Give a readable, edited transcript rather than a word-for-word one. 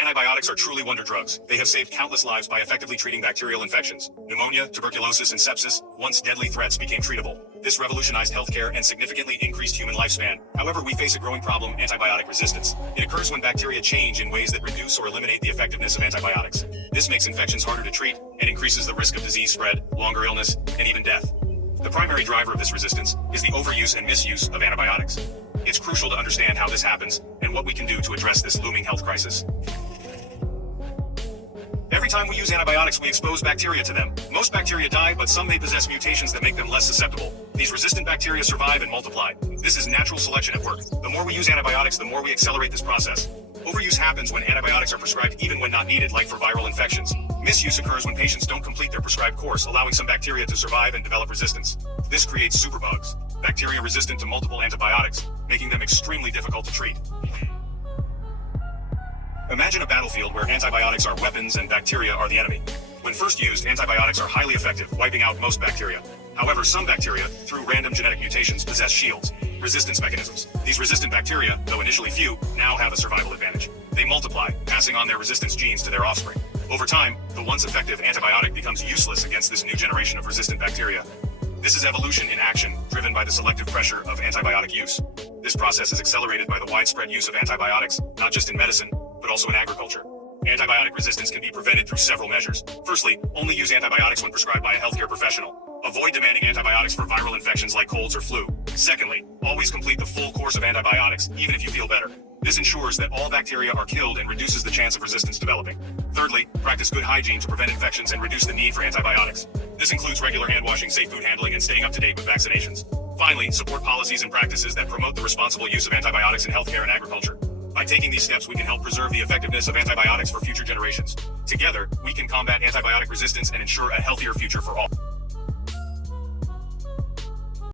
Antibiotics are truly wonder drugs. They have saved countless lives by effectively treating bacterial infections. Pneumonia, tuberculosis, and sepsis, once deadly threats, became treatable. This revolutionized healthcare and significantly increased human lifespan. However, we face a growing problem: antibiotic resistance. It occurs when bacteria change in ways that reduce or eliminate the effectiveness of antibiotics. This makes infections harder to treat and increases the risk of disease spread, longer illness, and even death. The primary driver of this resistance is the overuse and misuse of antibiotics. It's crucial to understand how this happens and what we can do to address this looming health crisis. Every time we use antibiotics, we expose bacteria to them. Most bacteria die, but some may possess mutations that make them less susceptible. These resistant bacteria survive and multiply. This is natural selection at work. The more we use antibiotics, the more we accelerate this process. Overuse happens when antibiotics are prescribed even when not needed, like for viral infections. Misuse occurs when patients don't complete their prescribed course, allowing some bacteria to survive and develop resistance. This creates superbugs, bacteria resistant to multiple antibiotics, making them extremely difficult to treat. Imagine a battlefield where antibiotics are weapons and bacteria are the enemy. When first used, antibiotics are highly effective, wiping out most bacteria. However, some bacteria, through random genetic mutations, possess shields, resistance mechanisms. These resistant bacteria, though initially few, now have a survival advantage. They multiply, passing on their resistance genes to their offspring. Over time, the once effective antibiotic becomes useless against this new generation of resistant bacteria. This is evolution in action, driven by the selective pressure of antibiotic use. This process is accelerated by the widespread use of antibiotics, not just in medicine, but also in agriculture. Antibiotic resistance can be prevented through several measures. Firstly, only use antibiotics when prescribed by a healthcare professional. Avoid demanding antibiotics for viral infections like colds or flu. Secondly, always complete the full course of antibiotics, even if you feel better. This ensures that all bacteria are killed and reduces the chance of resistance developing. Thirdly, practice good hygiene to prevent infections and reduce the need for antibiotics. This includes regular hand washing, safe food handling, and staying up to date with vaccinations. Finally, support policies and practices that promote the responsible use of antibiotics in healthcare and agriculture. By taking these steps, we can help preserve the effectiveness of antibiotics for future generations. Together, we can combat antibiotic resistance and ensure a healthier future for all.